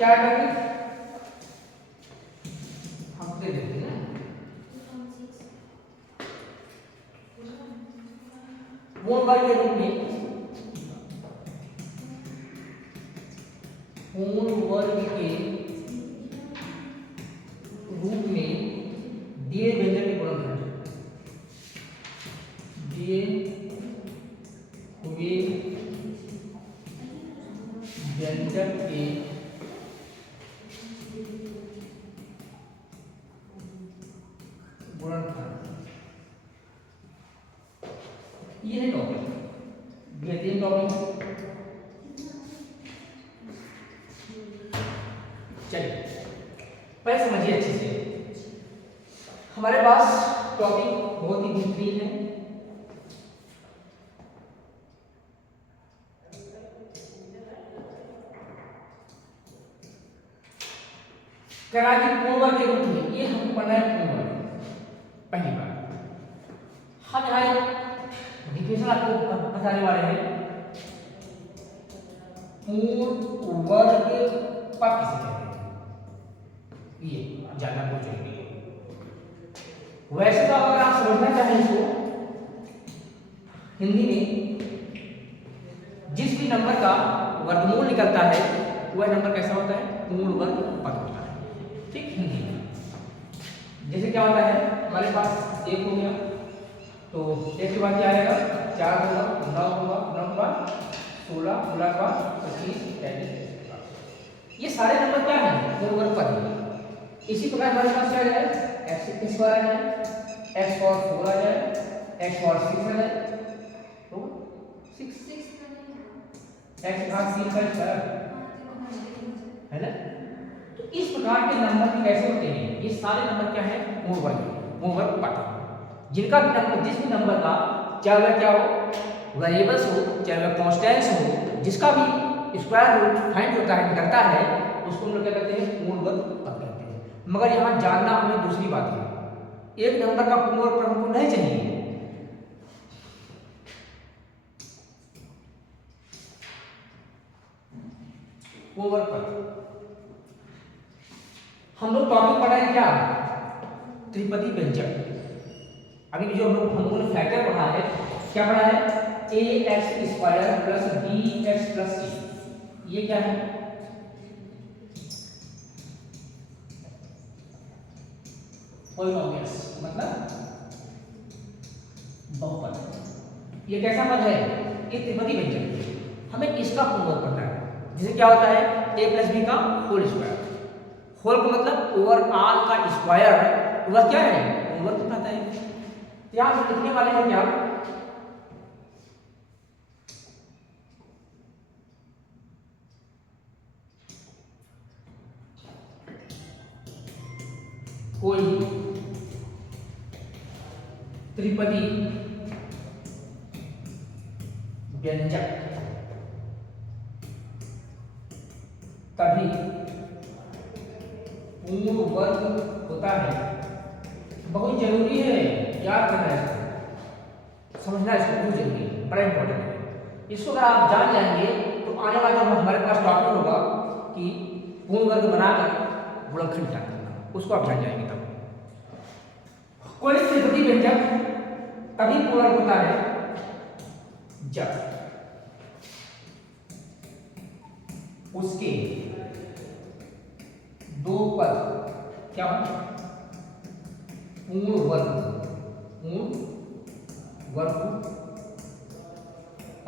क्या टॉपिक हम दे देते हैं ना, पूर्ण वर्ग के रूप में, पूर्ण वर्ग के रूप में दिए व्यंजक के गुणनखंड, दिए हुए व्यंजक के गुणनखंड, ये है टॉपिक। ये तीन टॉपिक। चलिए पहले समझिए अच्छे से, हमारे पास टॉपिक बहुत ही बेहतरीन है। करा कि पूर्ण वर्ग के रूप में, ये हमको पढ़ना है पूर्ण वर्ग। पहली बार हम यहाँ डिफिनेशन आपको बताने वाले हैं, पूर्ण वर्ग पद किसे कहते हैं, ये जानना बहुत जरूरी है। वैसे तो अगर आप समझना चाहें इसको हिंदी में, जिस भी नंबर का वर्गमूल निकलता है वह नंबर कैसा होता है, पूर्ण वर्ग पद होता है। ठीक, हिंदी में जैसे क्या होता है, हमारे पास एक हो गया तो एक के बाद क्या आएगा, 4 होगा, 9 होगा, 9 के बाद 16, 16 के बाद 25, 33। ये सारे नंबर क्या है, पूर्ण वर्ग पद है। इसी प्रकार हमारे पास क्या है, x स्क्वायर आ जाए, x पावर 4 आ जाए, x पावर 6 आ जाए, तो 6 x घात 3 का स्क्वायर है ना। तो इस प्रकार के नंबर भी कैसे होते हैं, ये सारे नंबर क्या है, पूर्ण वर्ग पद, जिनका भी नंबर, जिस भी नंबर का चाहे वह क्या हो, वेरिएबल्स हो, चाहे वह कांस्टेंट्स हो, जिसका भी स्क्वायर रूट फाइंड होता है, निकलता है, उसको हम लोग क्या कहते हैं, पूर्ण वर्ग पद कहते हैं। मगर यहाँ जानना हमें दूसरी बात है, एक नंबर का पूर्ण वर्ग हमको नहीं चाहिए, पूर्ण वर्ग पद। हम लोग टॉपिक पढ़ा है क्या, त्रिपदी व्यंजक। अभी जो हम लोगों ने फैक्टर पढ़ा है, क्या पढ़ा है, ax square plus bx plus c, ये क्या है, पॉलिनोमियल्स, मतलब बहुपद। ये कैसा पद है, ये त्रिपदी व्यंजक। हमें इसका पूर्ण वर्ग पता है, जैसे क्या होता है, a प्लस b का होल स्क्वायर, होल का मतलब ओवरऑल का स्क्वायर, वह क्या है, पूर्ण वर्ग पता है। यहां से लिखने वाले हैं क्या, कोई त्रिपदी व्यंजक तभी पूर्ण वर्ग होता है। बहुत जरूरी है, याद रखना है, समझना इसको, बहुत जरूरी है, बड़ा इंपॉर्टेंट है। इसको अगर आप जान जाएंगे तो आने वाला जो हमारे पास टॉपिक होगा कि पूर्ण वर्ग बनाकर गुणनखंड क्या करना, उसको आप जान जाएंगे। तब कोई त्रिपदी व्यंजक तभी पूर्ण वर्ग होता है जब उसके दो पद क्या हो, पूर्ण वर्ग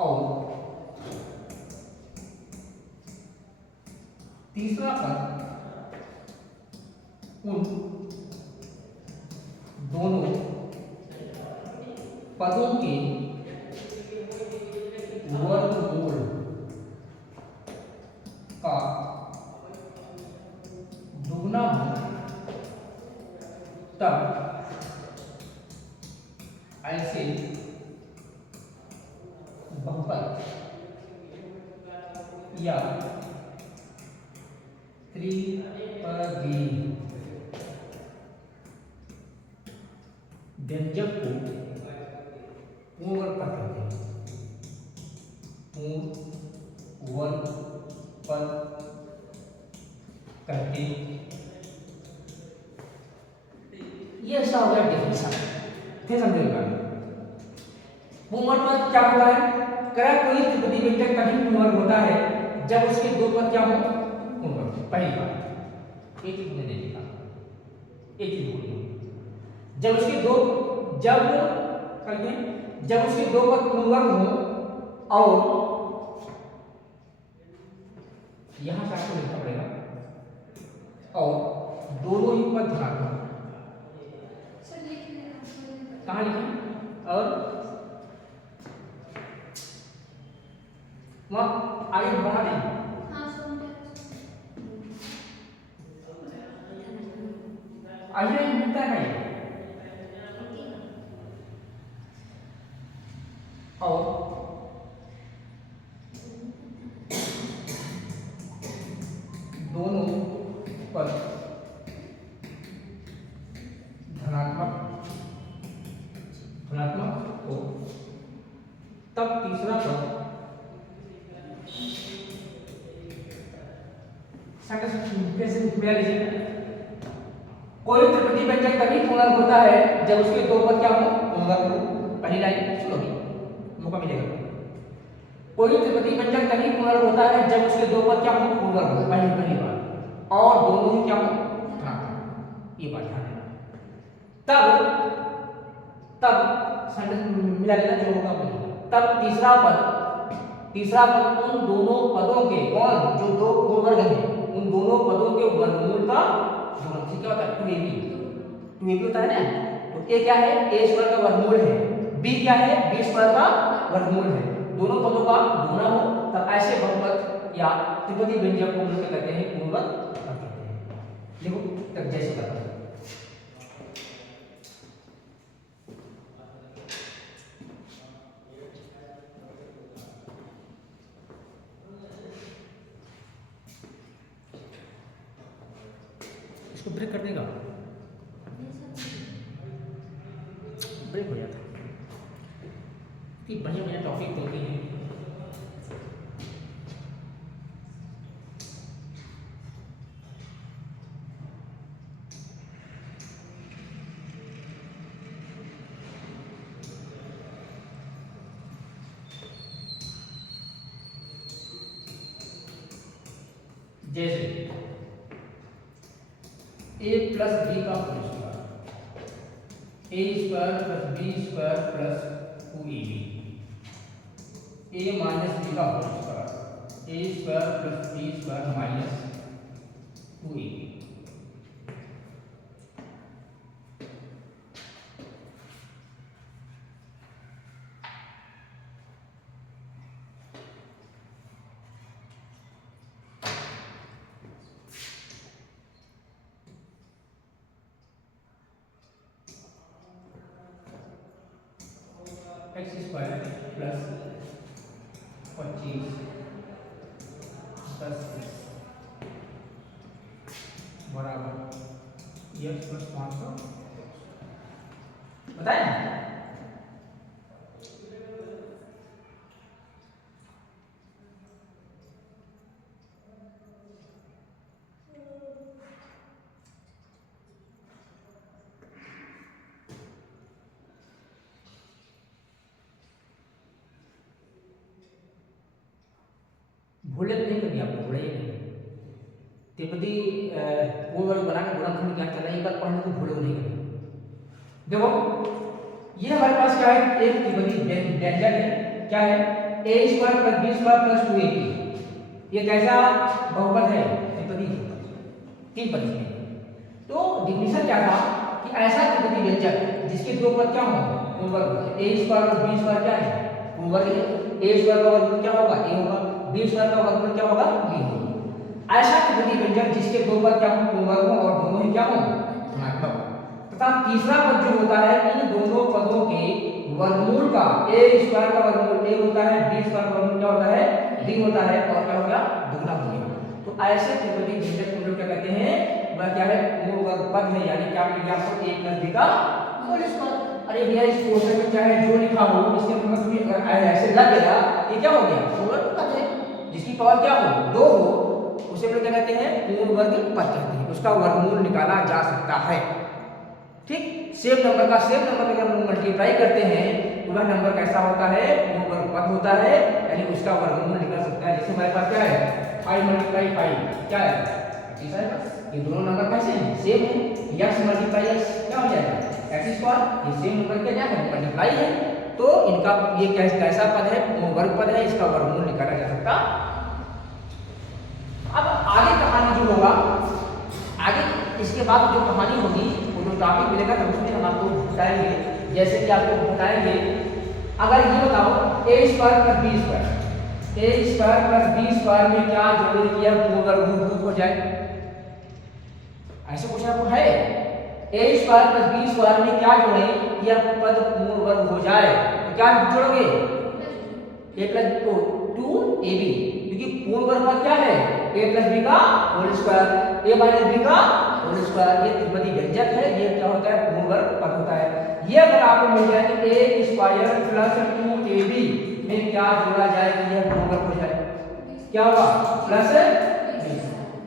और तीसरा पद उन दोनों पदों के वर्गमूल का दुगना हो, तब ऐसे बहुपद या त्रिपदी व्यंजक को पूर्ण वर्ग पद कहते हैं। पूर्ण वर्ग पद करके ये ऐसा हो गया डिफिनेशन। थे समझेगा पूर्ण पद क्या होता है? कह कोई त्रिपदी व्यंजक तभी पूर्ण होता है जब उसके दो पद क्या हो पूर्ण। पहली बात एक चीज मैंने लिखा, एक चीज बोलिए, जब उसके दो जब कहिए जब उसके दो पद पूर्ण हो और यहां से आपको लिखना पड़ेगा और दोनों ही पद धनात्मक। कहाँ लिखें और वहाँ आगे बढ़ा दें। आइए मिलता है और दोनों पद धनात्मक हो तब तीसरा पद कोई त्रिपदी व्यंजक तभी पूर्ण होता है जब उसके दो पद क्या हो पूर्ण हो। पहली लाइन सुनो मौका मिलेगा। कोई त्रिपदी व्यंजक तभी पूर्ण होता है जब उसके दो पद क्या हो पूर्ण हो। पहली बात और दोनों ही क्या हो धनात्मक। ये बात ध्यान देना। तब मिला लेना जो होगा तब तीसरा पद उन दोनों पदों के कौन जो दो पूर्ण वर्ग हैं उन दोनों पदों के वर्गमूल का गुणनफल क्या होता है 2ab होता है ना। तो a क्या है a स्क्वायर का वर्गमूल है, b क्या है b स्क्वायर का वर्गमूल है। दोनों पदों का गुणा हो तब ऐसे बहुपद या त्रिपदी व्यंजक को हम लोग कहते हैं पूर्णवर्ग कहते हैं। देखो तब जैसे करते हैं इसको ब्रेक कर देगा, ब्रेक हो जाता है कि बढ़िया बढ़िया टॉपिक होती हैं। जैसे a प्लस b का whole square a square plus b square plus 2ab a minus b का whole square a square plus b square minus 2ab। X square plus 25 10 बराबर एक्स प्लस 500 बताए। भूले नहीं कभी आपको भूले नहीं त्रिपदी पूर्ण बना के गुणनखंड क्या चला एक बार पढ़ने को भूलो नहीं कभी। देखो ये हमारे पास क्या है एक त्रिपदी व्यंजक है क्या है a square plus b square plus 2ab। ये कैसा बहुपद है त्रिपदी तीन पद में। तो डिफिनेशन क्या था कि ऐसा त्रिपदी व्यंजक जिसके दो पद क्या हों पूर्ण वर्ग a स्क्वायर और b स्क्वायर क्या है पूर्ण वर्ग है। a स्क्वायर का वर्गमूल क्या होगा a होगा, b स्क्वायर का वर्गमूल क्या होगा b होगा। ऐसा त्रिपदी व्यंजक जिसके दो पद क्या हों पूर्ण वर्ग और दोनों ही क्या हों धनात्मक। तथा तीसरा पद जो होता है इन दोनों पदों के वर्गमूल का a स्क्वायर का वर्गमूल a होता है, b स्क्वायर का वर्गमूल क्या होता है b होता है और क्या हो गया दुगना हो गया। तो ऐसे त्रिपदी व्यंजक हम लोग क्या कहते हैं वह क्या है पूर्ण वर्ग पद है। यानी क्या मिल गया आपको a प्लस b का होल स्क्वायर। अरे भैया इस क्वेश्चन में चाहे जो लिखा हो इसके मतलब भी अगर ऐसे लग गया ये क्या हो गया पूर्ण वर्ग पद है। जिसकी पावर क्या हो 2 हो उसे हम लोग क्या कहते हैं, पूर्ण वर्ग पद कहते हैं, उसका वर्गमूल निकाला जा सकता है। ठीक, सेम नंबर का सेम नंबर अगर हम लोग मल्टीप्लाई करते हैं तो वह नंबर कैसा होता है, पूर्ण वर्ग पद होता है, यानी उसका वर्गमूल निकल सकता है। जैसे हमारे पास क्या है 5 × 5 क्या है 25 है। ये दोनों नंबर कैसे हैं, सेम है। x × x क्या हो जाएगा x², ये सेम नंबर क्या है मल्टीप्लाई है, तो इनका ये कैसा पद है, पूर्ण वर्ग पद है, इसका वर्गमूल निकाला जा सकता। अब आगे कहानी जो होगा, आगे इसके बाद जो कहानी होगी, वो जो टॉपिक मिलेगा तो उसमें हम आपको बताएंगे। जैसे कि आपको बताएंगे, अगर ये बताओ a² + b², a² + b² में क्या जोड़ किया पूर्ण वर्ग हो जाए, ऐसे क्वेश्चन आपको है। a² + b² में क्या जोड़े यह पद पूर्ण वर्ग हो जाए, तो क्या जोड़ोगे a + 2ab, क्योंकि पूर्ण वर्ग पद क्या है a + b का होल स्क्वायर, a - b का होल स्क्वायर, ये त्रिपदी व्यंजक है, ये क्या होता है पूर्ण वर्ग पद होता है। ये अगर आपको मिल जाए कि a² + 2ab में क्या जोड़ा जाए कि यह पूर्ण वर्ग हो जाए, क्या होगा प्लस।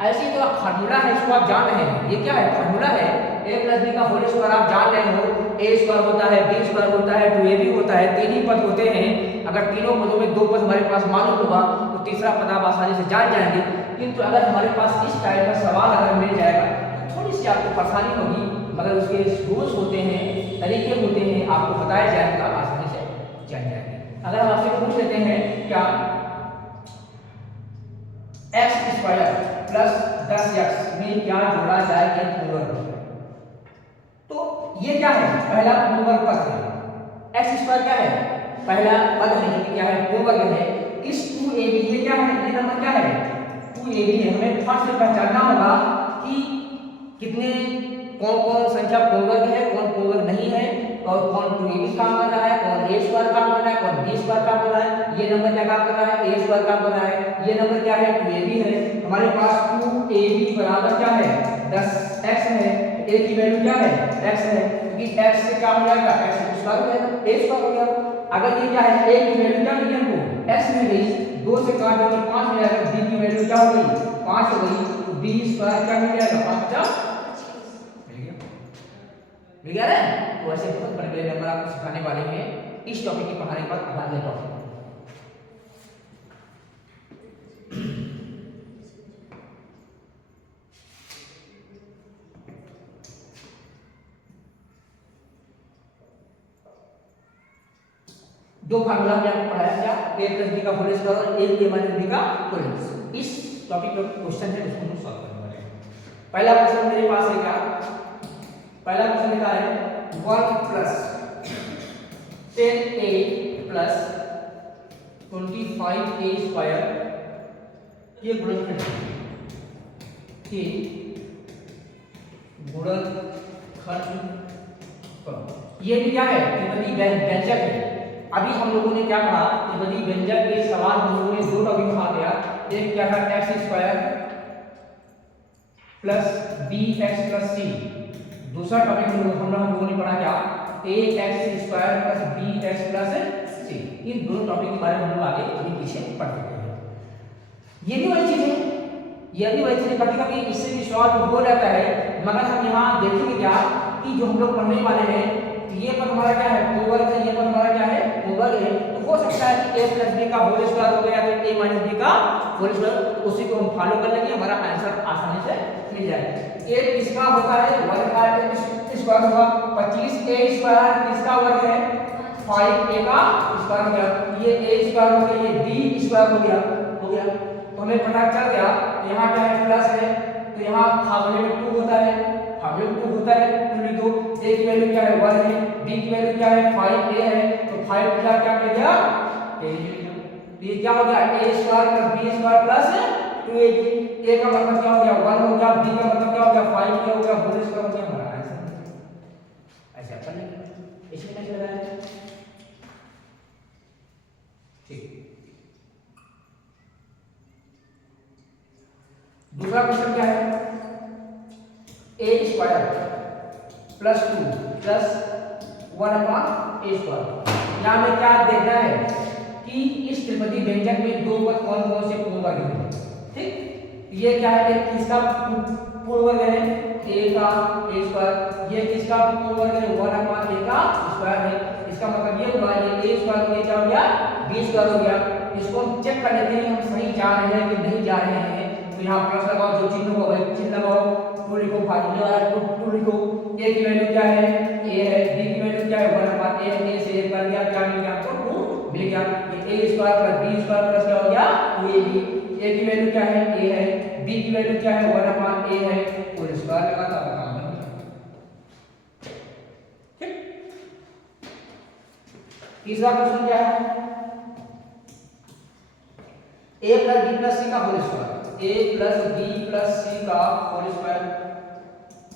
ऐसे जो फार्मूला है इसको आप जान रहे हैं, ये क्या है फार्मूला है, a + b का होल स्क्वायर आप जान रहे हो, a² होता है, b² होता है, 2ab होता है, तीन ही पद होते हैं। अगर तीनों पदों में दो पद हमारे पास मालूम होगा तो तीसरा पद आप आसानी से जान जाएंगे। किंतु अगर हमारे पास इस टाइप का सवाल अगर मिल जाएगा तो थोड़ी सी आपको परेशानी होगी, मगर उसके रूल्स होते हैं, तरीके होते हैं, आपको बताया जाएगा, आसानी से जान जाएंगे। अगर हम आपसे पूछ लेते हैं क्या x² + 10x में क्या जोड़ा जाए कि पूर्ण वर्ग, तो ये क्या है पहला पूर्ण वर्ग पद है, x² क्या है पहला पद है जो क्या है पूर्ण वर्ग है। इस 2ab ये क्या है, ये नंबर क्या है 2ab है। हमें फर्स्ट से पहचानना होगा कि कितने कौन कौन संख्या पूर्ण वर्ग है, कौन पूर्ण वर्ग नहीं है, और कौन 2ab काम कर रहा है, कौन a² काम कर रहा है, कौन b² काम कर रहा है। ये नंबर क्या काम कर रहा है a² काम कर रहा है, ये नंबर क्या है 2ab है। हमारे पास 2ab बराबर क्या है 10x है, a की वैल्यू क्या है x है, क्योंकि x से क्या हो जाएगा x² हो जाएगा, a² हो गया। अगर ये क्या है a की वैल्यू क्या मिली हमको x मिल गई, 2 से काट दो तो 5 मिल जाएगा, b की वैल्यू क्या हो गई 5 हो गई, तो b² क्या मिल जाएगा 5 मिल गया ना। तो ऐसे बहुत बड़े-बड़े नंबर आपको सिखाने वाले हैं इस टॉपिक की पढ़ाने पर अगले टॉपिक। दो फार्मूला हमने आपको पढ़ाया क्या a + b का होल स्क्वायर और a - b का होल स्क्वायर। इस टॉपिक पर क्वेश्चन है उसको हम सॉल्व करने वाले हैं। पहला क्वेश्चन मेरे पास है क्या, पहला क्वेश्चन लिखा है 1 + 10a + 25a² ये गुणनखंड के गुणनखंड, ये भी क्या है त्रिपदी व्यंजक है। अभी हम लोगों ने क्या पढ़ा, त्रिपदी व्यंजक के सवाल हम लोगों ने दो टॉपिक पढ़ा दिया। एक क्या था x² + bx + c, दूसरा टॉपिक हम लोगों ने पढ़ा क्या ax² + bx + c। इन दोनों टॉपिक के बारे में हम लोग आगे अभी पीछे पढ़ चुके हैं। ये भी वही चीज है, ये भी वही चीज, कभी कभी इससे भी सॉल्व हो जाता है, मगर हम यहाँ देखेंगे क्या कि जो हम लोग पढ़ने वाले हैं ये पद हमारा क्या है पूर्ण वर्ग है, ये पद हमारा क्या है पूर्ण वर्ग है। तो हो सकता है कि a + b का होल स्क्वायर हो गया तो a - b का होल स्क्वायर, उसी को हम फॉलो कर लेंगे, हमारा आंसर आसानी से मिल जाएगा। a किसका होता है 1 का स्क्वायर होगा, 25a² किसका वर्ग है 5a का स्क्वायर हो गया, ये a² हो गया, ये b² हो गया। तो हमें पता चल गया यहाँ क्या है प्लस है, तो यहाँ फार्मूले में 2 होता है, फार्मूले में 2 होता है, तो लिख दो a की वैल्यू क्या है 1 है, b की वैल्यू क्या है 5a है, तो 5 क्या मिल गया a मिल गया। तो ये क्या हो गया a² + b² + 2ab, a का मतलब क्या हो गया 1 हो गया, b का मतलब क्या हो गया 5 हो गया, होल स्क्वायर हो गया, हमारा आंसर। ऐसे अपन लिखेंगे, इसमें क्या चल रहा है ठीक। दूसरा क्वेश्चन क्या है a² + 2 + 1/a²। यहाँ में क्या देखना है कि इस त्रिपदी व्यंजक में दो पद कौन कौन से पूर्ण वर्ग हैं। ठीक, ये क्या है, एक किसका पूर्ण वर्ग है, a का a स्क्वायर, ये किसका पूर्ण वर्ग है, 1 अपॉन a का स्क्वायर है। इसका मतलब ये हुआ ये a स्क्वायर हो क्या हो गया, b स्क्वायर हो गया। इसको हम चेक कर लेते हैं हम सही जा रहे हैं कि नहीं जा रहे हैं। तो यहाँ प्लस लगाओ, जो चिन्ह होगा वही चिन्ह लगाओ, 2 लिखो, फार्मूला वाला 2 लिखो। a की वैल्यू क्या है, a है, b की वैल्यू क्या है, 1 अपॉन a, a से 1 कर दिया, क्या मिल गया आपको, 2 मिल गया। ये a square plus b square plus क्या हो गया, 2ab। a की वैल्यू क्या है, a है, b की वैल्यू क्या है, 1 अपॉन a है, और स्क्वायर लगा था काम बन गया। ठीक। तीसरा क्वेश्चन क्या है, a plus b plus c का whole square, a plus b plus c का whole square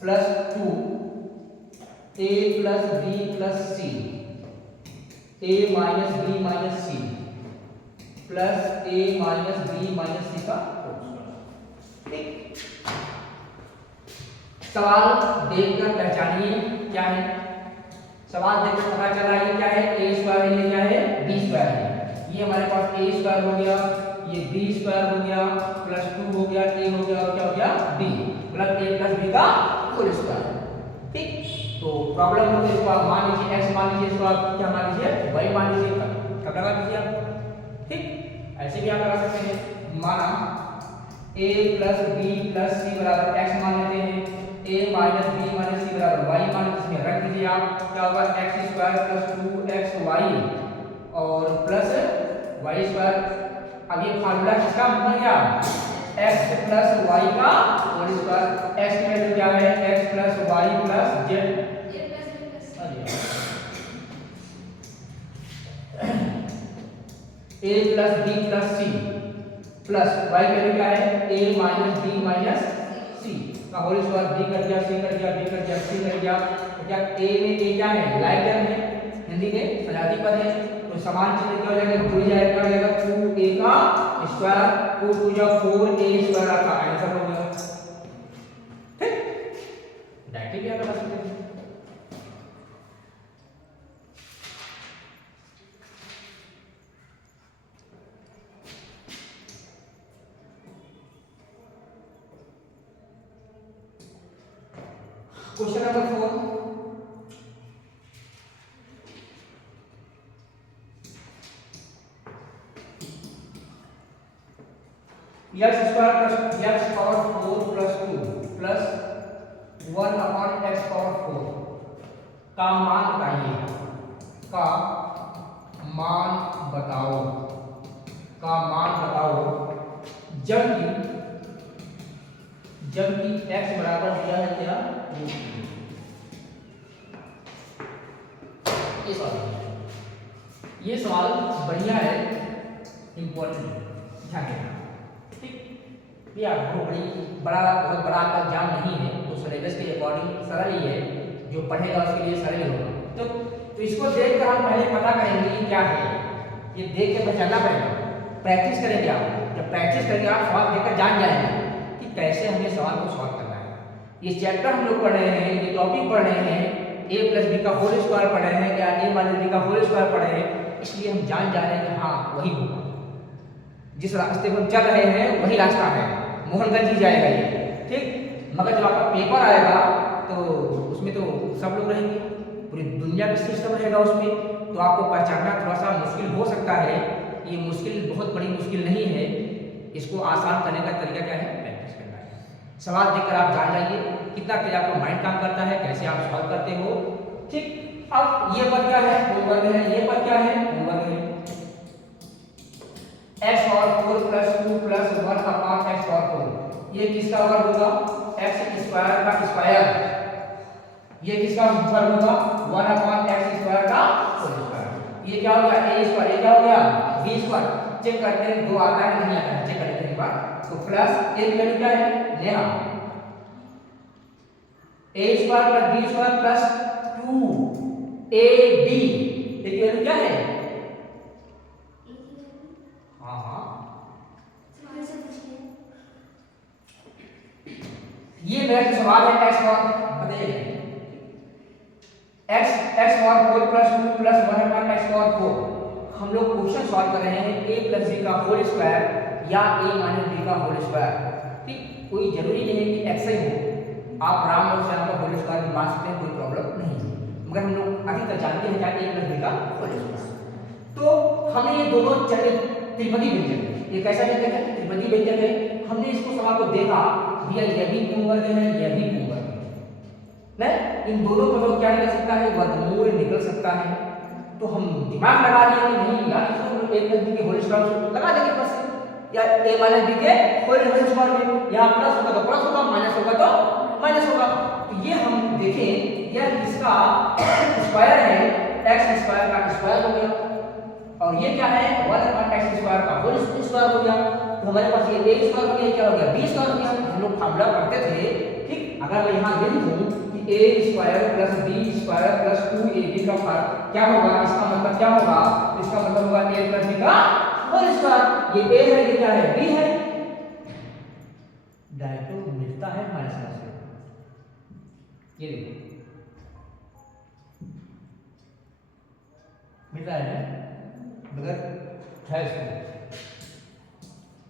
plus 2 a plus b plus c, a minus b minus c plus a minus b minus c का whole square. ठीक। सवाल देखकर पहचानिए क्या है, सवाल देखकर पता चला ये क्या है, a स्क्वायर है, ये क्या है, b स्क्वायर है। ये हमारे पास a स्क्वायर हो गया, ये b स्क्वायर हो गया, प्लस 2 हो गया, a हो गया, और क्या हो गया, b plus a plus b का होल स्क्वायर। ठीक। तो प्रॉब्लम हो, इसको आप मान लीजिए x मान लीजिए, इसको आप क्या मान लीजिए, y मान लीजिए, कब लगा दीजिए आप। ठीक। ऐसे भी आप लगा सकते हैं, माना a plus b plus c बराबर x मान लेते हैं, a minus b minus c बराबर y मान लीजिए, इसमें रख दीजिए आप, क्या होगा, x स्क्वायर प्लस 2xy और प्लस y स्क्वायर। अब ये फार्मूला किसका बन गया, x प्लस y का होल स्क्वायर। x की वैल्यू क्या है, x plus y plus z, a plus b plus c plus y की वैल्यू क्या है, a minus b minus c का होल स्क्वायर। b कर दिया, c कर दिया, b कर दिया, c कर दिया। तो क्या a में a क्या है, लाइक टर्म है, हिंदी में सजाती पद है, तो समान चिन्ह क्या हो जाएगा, जुड़ जाएगा, हो जाएगा 2a का स्क्वायर, 2 2 जा 4a स्क्वायर आपका आंसर हो गया। ठीक। डायरेक्टली क्या कर सकते हैं। Question number 4, x square plus x power 4 plus 2 plus 1 upon x power 4 का मान बताइए, का मान बताओ, का मान बताओ जबकि x बराबर दिया है क्या, ये सवाल बढ़िया है, इंपॉर्टेंट, ध्यान देना। ठीक। ये आपको बहुत बड़ा आपका एग्जाम नहीं है, तो सिलेबस के अकॉर्डिंग सरल ही है, जो पढ़ेगा उसके लिए सरल ही होगा। तो इसको देखकर हम पहले पता करेंगे ये क्या है, ये देख के पहचानना पड़ेगा। प्रैक्टिस करेंगे आप, जब प्रैक्टिस करेंगे आप सवाल देखकर जान जाएंगे कि कैसे हमें सवाल को सॉल्व करना है। ये चैप्टर हम लोग पढ़ रहे हैं, ये टॉपिक पढ़ रहे हैं, a प्लस b का होल स्क्वायर पढ़ रहे हैं, या a माइनस b का होल स्क्वायर पढ़ रहे हैं, इसलिए हम जान जा रहे हैं कि हाँ वही होगा, जिस रास्ते पर चल रहे हैं वही रास्ता है, मोहनगंज ही जाएगा ये। ठीक। मगर जब आपका पेपर आएगा तो उसमें तो सब लोग रहेंगे, पूरी दुनिया का सिस्टम रहेगा उसमें, तो आपको पहचानना थोड़ा सा मुश्किल हो सकता है। ये मुश्किल बहुत बड़ी मुश्किल नहीं है, इसको आसान करने का तरीका क्या है, प्रैक्टिस करना है। सवाल देखकर आप जान जाइए कितना तेज आपका माइंड काम करता है, कैसे आप सॉल्व करते हो। ठीक। अब ये पद क्या है, वर्ग है, ये पद क्या है, वर्ग है। x और 4 प्लस 2 प्लस 1 अपॉन x और 4, ये किसका वर्ग होगा, x स्क्वायर का स्क्वायर। ये किसका वर्ग होगा, 1 अपॉन x स्क्वायर का होल स्क्वायर। ये क्या हो गया, a स्क्वायर, ये क्या हो गया, b स्क्वायर। चेक करते हैं 2 आता है नहीं आता है, चेक करते हैं एक बार। तो प्लस a की वैल्यू क्या है, Neha, a square plus b square plus 2ab, ये की वैल्यू क्या है, ये मेरा सवाल है, x और बताइए, x और 4 प्लस 2 प्लस 1 अपॉन x और 4। हम लोग क्वेश्चन सॉल्व कर रहे हैं a प्लस b का होल स्क्वायर या a माइनस b का होल स्क्वायर। ठीक। कोई जरूरी नहीं है कि एक्स ही हो, आप राम और श्याम का होल स्क्वायर भी मान सकते हैं, कोई प्रॉब्लम नहीं है, मगर हम लोग अधिकतर जानते हैं क्या ए प्लस बी का होल स्क्वायर। तो हमने ये दोनों त्रिपदी व्यंजक, ये कैसा व्यंजक है? त्रिपदी व्यंजक है। हमने इसको सवाल को देखा, भैया यह भी पूर्ण वर्ग है, यह भी पूर्ण वर्ग है, इन दोनों पदों क्या निकल सकता है? वर्गमूल निकल सकता है। तो हम दिमाग लगा लिए कि नहीं यार इसको ए प्लस बी के होल स्क्वायर लगा देंगे प्लस से, या ए माइनस बी के होल स्क्वायर में, यहाँ प्लस होगा तो प्लस होगा, माइनस होगा तो माइनस होगा। तो ये हम देखें, यह इसका स्क्वायर है, एक्स स्क्वायर का स्क्वायर हो गया, और ये क्या है? 1/x स्क्वायर का होल स्क्वायर हो गया। तो हमारे पास ये a स्क्वायर हो गया, क्या हो गया? b स्क्वायर हो गया। हम लोग फार्मूला पढ़ते थे, ठीक। अगर मैं यहाँ ये लिखूं कि a square plus b square plus 2ab का फर्क क्या होगा, इसका मतलब क्या होगा? इसका मतलब होगा a प्लस b का होल स्क्वायर। ये a है, ये क्या है? b है। डायरेक्ट मिलता है हमारे साथ से, ये देखो मिल रहा है मगर है इसको,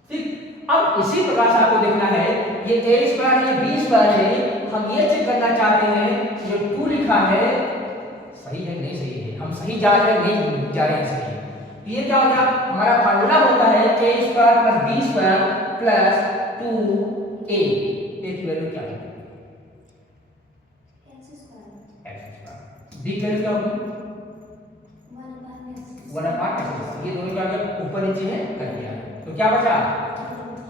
ठीक। अब इसी प्रकार से आपको देखना है, ये a स्क्वायर है, b स्क्वायर है, हम ये चेक करना चाहते हैं जो 2 लिखा है सही है नहीं सही है, हम सही जा रहे हैं नहीं जा रहे हैं सही। तो ये क्या हो गया? हमारा फार्मूला होता है a square plus b square plus 2a, की वैल्यू क्या है? x square. b की वैल्यू क्या होगी? 1/x। ये दोनों क्या किया? ऊपर नीचे है कर दिया, तो क्या बचा?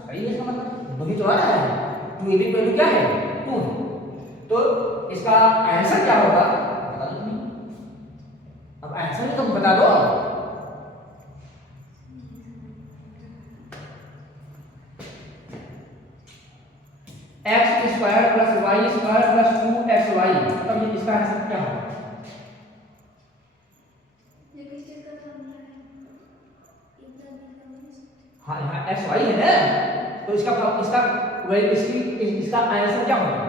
सही है, इसका मतलब वही तो आ रहा है। 2ab की वैल्यू क्या है? 2 है। तो इसका आंसर क्या होगा बता दो तुम। अब आंसर तुम बता दो। x square plus y square plus 2xy, तब ये इसका आंसर क्या होगा? हाँ यहाँ एक्स वाई है ना, तो इसका इसका आंसर क्या होगा?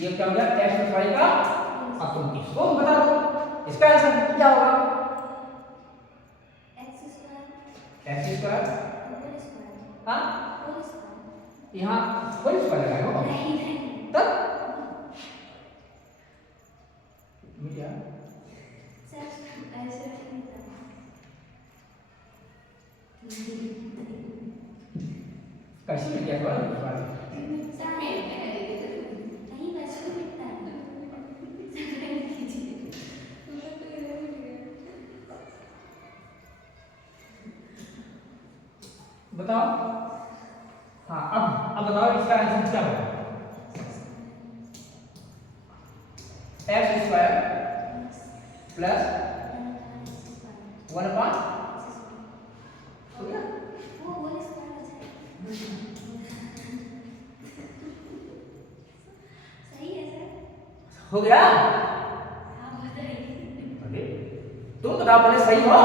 ये क्या हो गया? एक्स प्लस वाई का। अब तुम इसको बता दो, इसका आंसर क्या होगा? X square. हाँ यहाँ होल स्क्वायर लगाए हो तब क्या? कैसे मिल गया तुम्हारा? बताओ। हाँ अब बताओ इसका आंसर क्या होगा? एक्स स्क्वायर प्लस 1/, हो गया? हो गया? तुम बताओ पहले सही हो?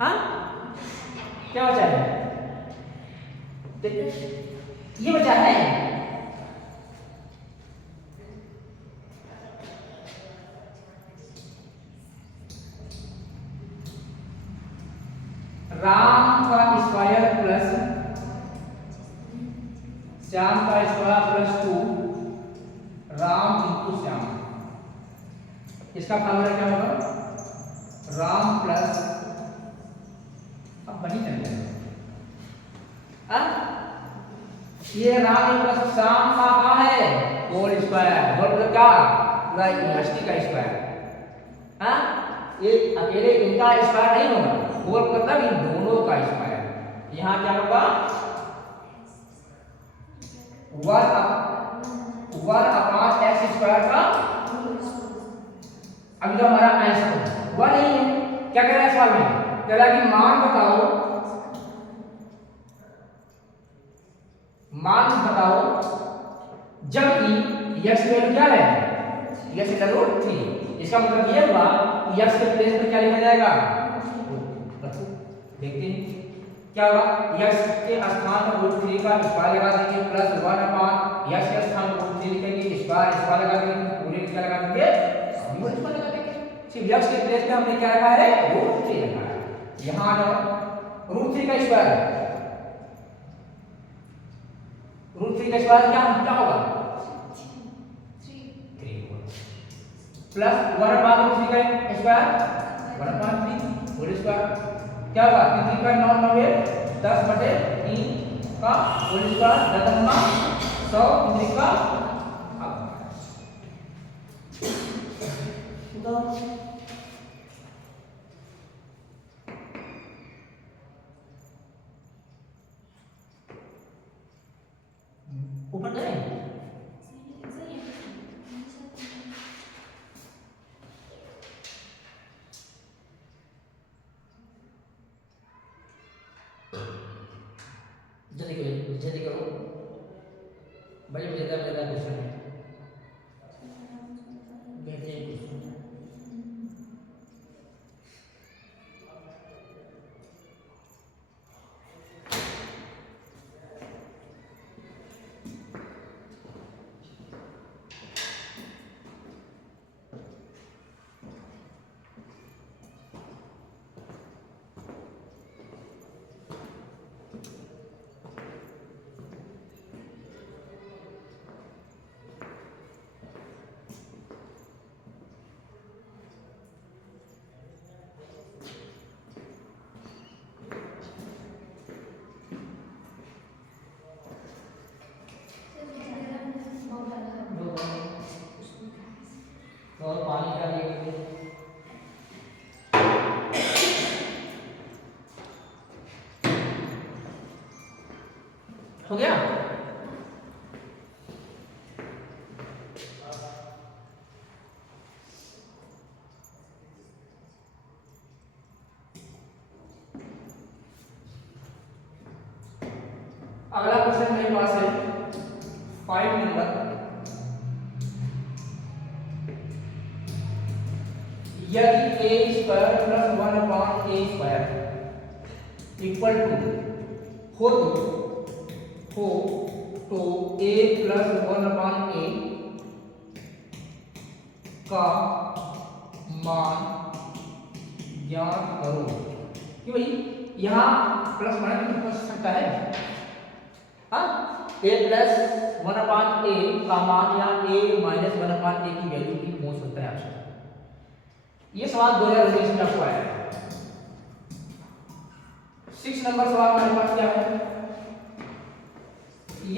हाँ क्या बचा है? ये बचा है। राम का स्क्वायर प्लस श्याम का square plus 2 Ram into Shyam, इसका फार्मूला क्या होगा? राम प्लस, अब बनी चल जाएगा, ये राम प्लस श्याम का क्या है? Whole square. होल मतलब क्या? पूरा यूनिवर्सिटी का स्क्वायर। हाँ ये अकेले इनका स्क्वायर नहीं होगा, होल मतलब इन दोनों का स्क्वायर। यहाँ क्या होगा? 1/x स्क्वायर का। अभी तो हमारा आंसर हुआ नहीं है, क्या कह रहा है सवाल में? कह रहा है कि मान बताओ, मान बताओ जबकि x की वैल्यू क्या है? x का रूट 3। इसका मतलब ये हुआ कि x के प्लेस पे क्या लिखा जाएगा? देखते हैं क्या होगा। x के स्थान पर रूट 3 का स्क्वायर लगा देंगे प्लस 1/x के स्थान पर रूट 3 लिखेंगे, स्क्वायर लगा देंगे, पूरे क्या लगा देंगे? होल स्क्वायर लगा देंगे। सिर्फ x के प्लेस पे हमने क्या रखा है? रूट 3 रखा है। यहाँ √3 का स्क्वायर, √3 का स्क्वायर क्या होगा 3 प्लस 1/√3 का स्क्वायर 1/3 होल स्क्वायर क्या होगा 3 का 9 9 है 10/3 का होल स्क्वायर 100 3 का ऊपर करें जल्दी करो बड़े मजेदार क्वेश्चन है बेहतरीन क्वेश्चन और पानी डालिए हो गया अगला क्वेश्चन मेरे पास है 5 नंबर यदि a square plus 1/a square equal to हो तो a प्लस 1/a का मान ज्ञात करो कि भाई यहाँ प्लस माइनस हो सकता है हाँ a प्लस 1/a का मान या a माइनस 1/a की वैल्यू की पूछ सकता है आपसे ये सवाल 2019 में आपको आया है 6 नंबर सवाल हमारे पास क्या है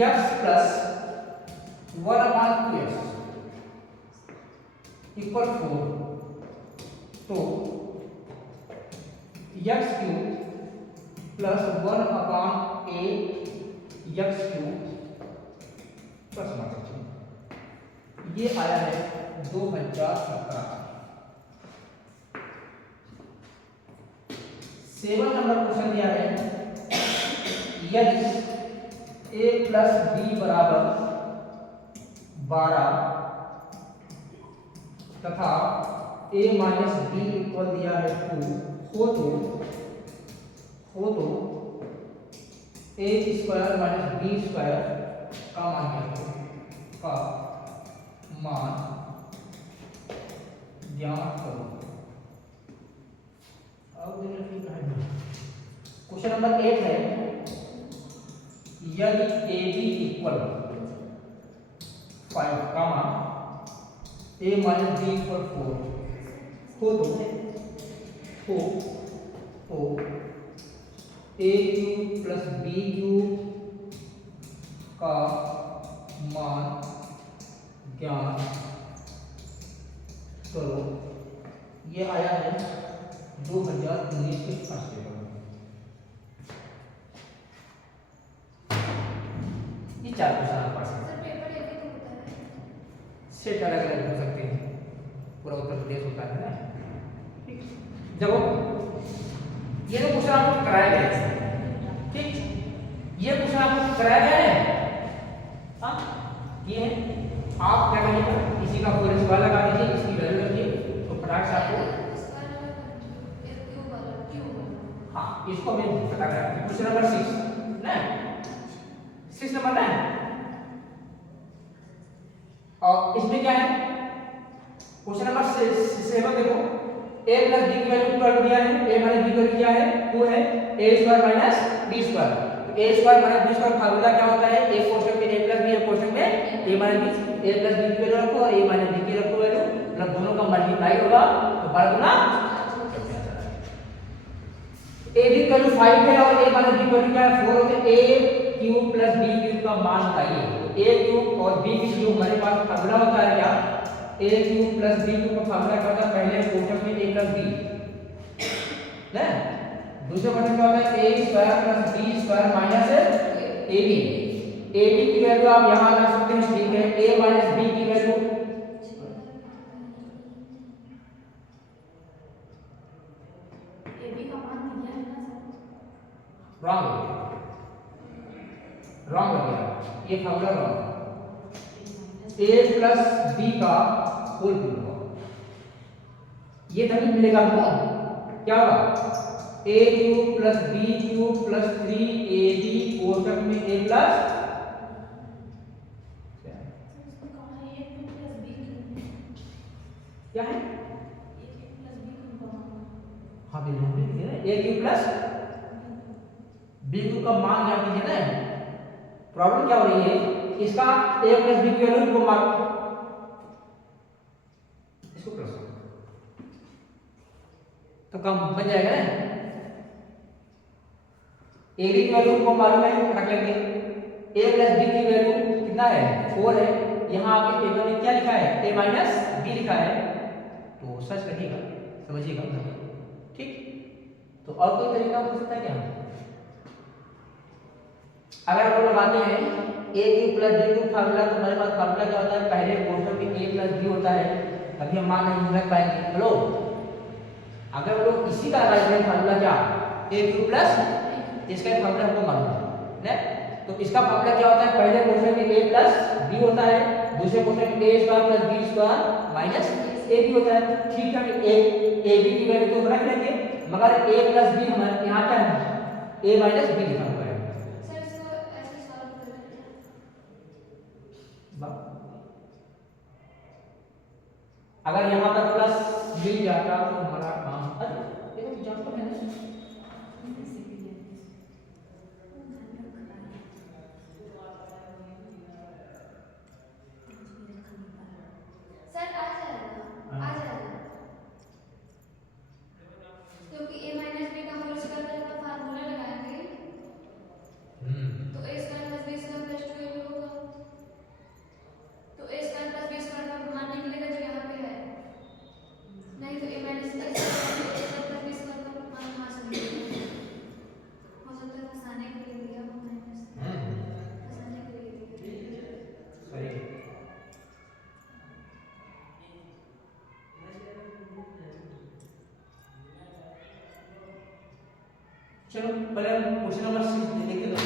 x प्लस 1/2x इक्वल 4 तो x cube plus 1/8 x cube plus minus ये आया है 2017 7 नंबर क्वेश्चन दिया है यदि a प्लस b बराबर 12 तथा a माइनस b इक्वल दिया है 2 हो तो a square minus b square का मान ज्ञात करो। क्वेश्चन नंबर 8 है यदि AB equal 5 comma a minus b equal 4 हो तो a cube plus b cube का मान ज्ञात करो। ये आया है 2019 के फर्स्ट पेपर में। ये 4 क्वेश्चन आप पढ़ सकते हैं सेट अलग अलग हो सकते हैं पूरा उत्तर प्रदेश होता है ना ठीक देखो ये तो क्वेश्चन आपको कराया गया है ठीक ये क्वेश्चन आपको कराया गया है हाँ ये आप क्या करिएगा इसी का पूरा सवाल लगा दीजिए इसकी वैल्यू रखिए तो फटाक से आपको हाँ इसको मैं पता करा क्वेश्चन नंबर 6 ना 6 नंबर ना और इसमें क्या है क्वेश्चन नंबर 7 देखो a प्लस b की वैल्यू 12 दिया है, a माइनस b की वैल्यू क्या है 2 है, a square minus b square. तो a square minus b square formula क्या होता है, एक कोष्ठक में a प्लस b, एक कोष्ठक में a minus b, a plus b की वैल्यू रखो और a माइनस b की रखो वैल्यू, मतलब दोनों का मल्टीप्लाई होगा तो 12 गुना a की वैल्यू 5 है और a माइनस b की वैल्यू क्या है 4 होते a cube plus b cube का मान बताइए। तो a क्यूब और b क्यूब हमारे पास फार्मूला होता है क्या, a cube plus b cube का फार्मूला क्या होता है, पहले कोष्ठक में a प्लस b ना, दूसरे कोष्ठक में होता है a square plus b square minus ab। ab की वैल्यू आप यहां ला सकते हैं, ठीक है, a माइनस b की वैल्यू रॉन्ग हो गया, रॉन्ग हो गया, ये formula wrong. a plus b का होल क्यूब होगा, ये तभी मिलेगा हमको, क्या होगा a cube plus b cube plus 3ab कोष्ठक में a प्लस क्या है, हाँ बिल्कुल a cube plus b cube का मान याद कीजिए ना। प्रॉब्लम क्या हो रही है, इसका a प्लस b की वैल्यू को मार्क, इसको प्लस तो कम बन जाएगा ना, a की वैल्यू को मालूम है रख लेंगे, a प्लस b की वैल्यू कितना है 4 है, यहाँ आपके टेबल में क्या लिखा है a माइनस b लिखा है, तो सर्च करिएगा समझिएगा, ठीक। तो और कोई तरीका हो सकता है क्या, अगर हम लोग लगाते हैं a cube plus b cube formula, तो हमारे पास फार्मूला क्या होता है, पहले कोष्ठक में a प्लस b होता है, तभी हम मान नहीं रख पाएंगे। हेलो, अगर हम लोग इसी का लगाते हैं फार्मूला क्या a क्यूब प्लस, इसका फार्मूला हमको मालूम है ना, तो इसका फार्मूला क्या होता है, पहले कोष्ठक में a प्लस b होता है, दूसरे कोष्ठक में a square plus b square minus ab होता है, ठीक है। ab की वैल्यू तो रख लेंगे, मगर a प्लस b हमारे यहाँ क्या है a माइनस b लिखा हुआ है। अगर यहाँ पर प्लस मिल जाता तो हमारा काम, अरे देखो एग्जांपल है ना, सर आ जाएगा क्योंकि a माइनस b का होल स्क्वायर का फार्मूला लगाएंगे, तो a square plus b square plus 2ab होगा, तो a square plus b square का मान निकलेगा जो यहाँ पे है, नहीं तो a minus b square plus b square का मान कहाँ से मिलेगा, हो सकता है फंसाने के लिए दिया हो, माइनस फंसाने के लिए दिया, सही। चलो पहले हम क्वेश्चन नंबर 6 देखते हैं।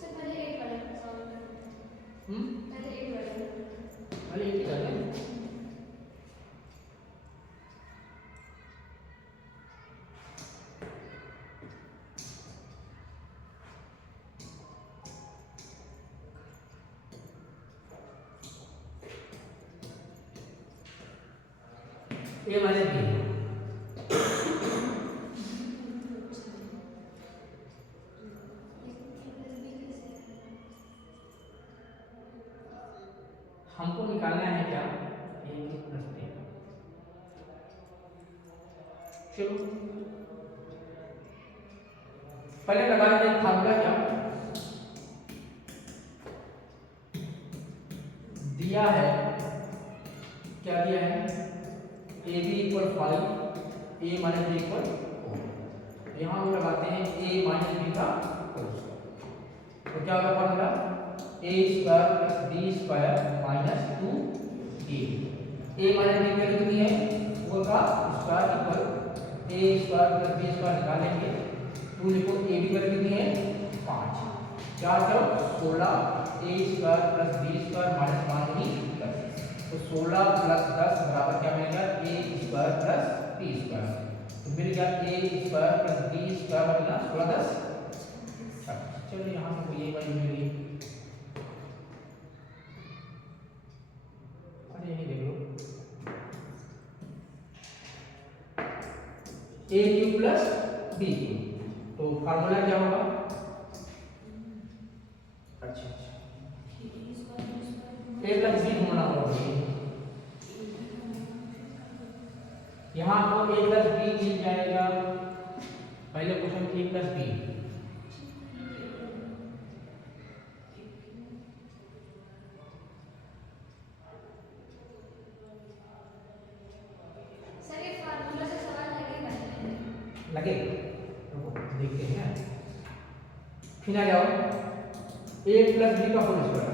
सर पहले 8 वाला सॉल्व करें, पहले 8 वाला, पहले ये कर लें, a माइनस b, हमको निकालना है क्या a क्यूब प्लस b। चलो पहले लगा लेते हैं फार्मूला, क्या दिया है, क्या दिया है a b equal 5, a minus b equal 4, यहाँ हम लगाते हैं a माइनस b का होल स्क्वायर, तो क्या होगा formula a square plus b square minus 2a, a minus b की वैल्यू कितनी है 4 का square equal a square plus b square निकालेंगे, 2 लिखो, a की वैल्यू कितनी है 5, 4 करो 16, a square plus b square minus 5 ही 10, तो 16 प्लस 10 बराबर क्या मिल गया a square plus b square, तो मिल गया a square plus b square बना 16 10 26। चलो यहाँ से ये वैल्यू मिल गई, अरे यही देख लो ए क्यूब प्लस बी क्यूब। तो फार्मूला क्या होगा? अच्छा ए प्लस बी होना होगा। यहाँ आपको ए प्लस बी मिल जाएगा, पहले question A plus B. Sir ये फार्मूला से सवाल लगेगा? लगेगा, देखते हैं। फिर आ जाओ, ए प्लस बी का होल स्क्वायर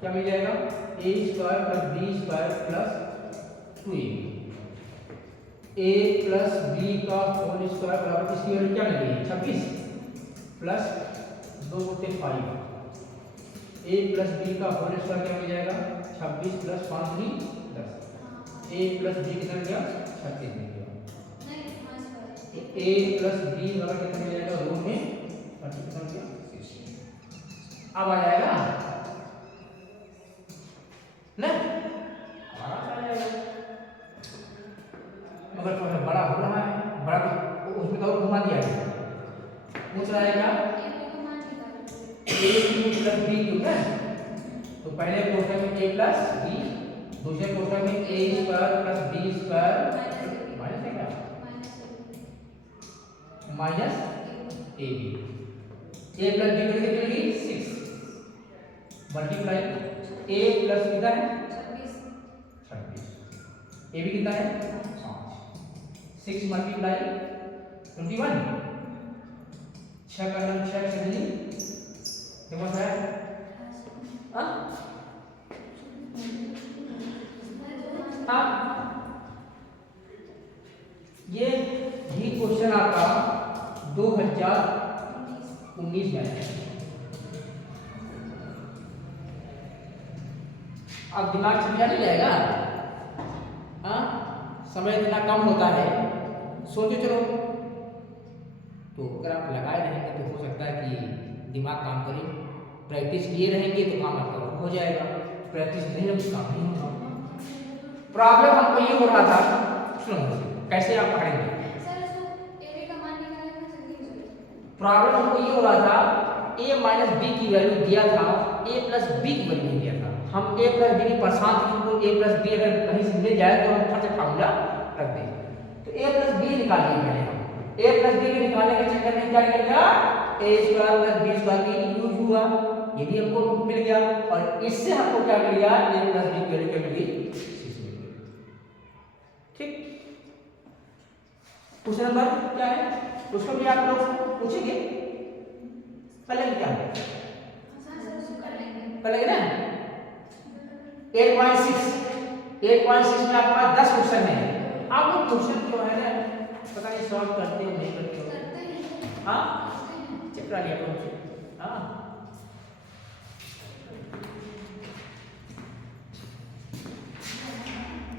क्या मिल जाएगा? A square plus B square plus 2ab। A plus B का होल स्क्वायर बराबर इसकी वैल्यू क्या मिल गई? 26 प्लस 2 गुणे 5। ए प्लस बी का होल स्क्वायर क्या मिल जाएगा? 26 प्लस 5 3 10। ए प्लस बी कितना मिल गया? 36 मिल गया। ए प्लस बी बराबर कितना मिल जाएगा? रो में 30 कितना मिल गया? अब आ जाएगा ना, आ जाएगा। मगर थोड़ा बड़ा हो रहा है, बड़ा तो उसमें तो और घुमा दिया है। पूछ रहा है क्या? A cube plus B cube है। तो पहले क्वेश्चन में ए प्लस बी, दूसरे क्वेश्चन में A square plus B square minus है क्या? Minus A B. A plus B कितनी मिलेगी? 6 मल्टीप्लाई ए प्लस कितना है? 26। ए बी कितना है? 6 मल्टीप्लाई 21। 6 का नाम 6 से मिली समझ है? ये भी क्वेश्चन आपका 2019 में है। अब दिमाग समझा नहीं जाएगा, हाँ समय इतना कम होता है, सोचो चलो। तो अगर आप लगाए रहेंगे तो हो सकता है कि दिमाग काम करे, प्रैक्टिस किए रहेंगे तो काम आपका हो जाएगा, प्रैक्टिस नहीं होगी काम नहीं होगा। प्रॉब्लम हमको ये हो रहा था, सुनो कैसे आप पढ़ेंगे। प्रॉब्लम हमको ये हो रहा था, a माइनस बी की वैल्यू दिया था, a प्लस बी की वैल्यू नहीं दिया था। हम a प्लस बी की परेशान थे, हमको a प्लस बी अगर कहीं से मिल जाए तो हम फट से फार्मूला रख देंगे। तो a प्लस बी निकालिए पहले हम। a प्लस बी के निकालने के चक्कर में क्या निकलेगा? a square plus B square की यूज हुआ, ये भी हमको मिल गया। और इससे हमको क्या मिल गया? a प्लस बी की वैल्यू क्या मिल गई? 6 मिल गई। ठीक, क्वेश्चन नंबर क्या है उसको भी आप लोग पूछेंगे, करेंगे क्या? करेंगे ना। 8.6 में आपका 10 क्वेश्चन है। आप लोग क्वेश्चन जो है ना पता नहीं सॉल्व करते हो नहीं करते हो? हाँ चेक करा लिया करो। हाँ